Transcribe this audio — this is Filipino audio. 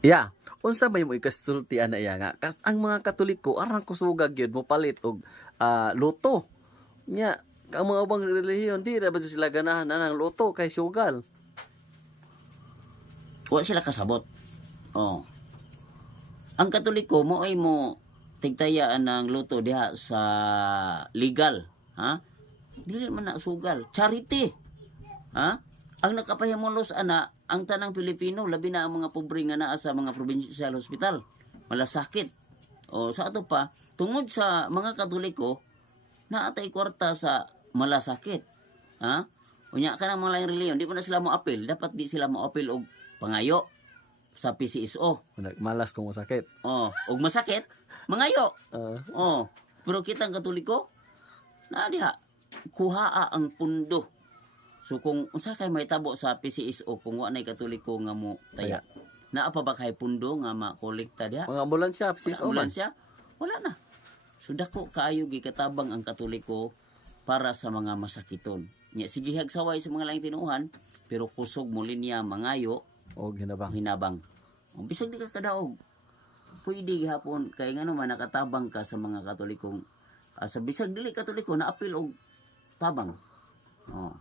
Yeah, unsa may mo ikasultian na iya nga ang mga Katoliko arang kusugag gyud mo palit og luto. Nya ang mga ubang relihiyon di ra ba sila ganahan ng luto kay sugal. Wa sila kasabot. Oh. Ang Katoliko mo ay mo tigtayaan ng luto diha sa legal, ha? Dili man na sugal, charity. Ha? Ang nakapahimulos ana ang tanang Pilipino, labi na ang mga pobre nga naa sa mga provincial hospital, malasakit. O sa ato pa, tungod sa mga Katoliko, naatay kwarta sa malasakit. Ha? Unya ka ng mga laing reliyon, di mo na sila mo apil, dapat di sila mo apil og pangayo sa PCSO. Malas kung masakit. Oh, og masakit, mangayo. Uh, Oh, pero kitang Katoliko, na diha kuhaa ang pundo. So kung unsa kay may tabo sa PCSO kung wa nay Katoliko nga mo taya. Naa pa ba kay pundo nga makolekta diha? mga ambulansya, sis Oman. Ambulansya? Wala na. So dako kaayo gikatabang ang Katoliko para sa mga masakiton. Nya sige hagsaway sa mga laing tinuhan, pero kusog mo linya mangayo Og hinabang. hinabang. Bisag di ka kadaog. Pwede gihapon kay ngano man nakatabang ka sa mga Katolikong sa bisag dili Katoliko na apil og tabang. Oh.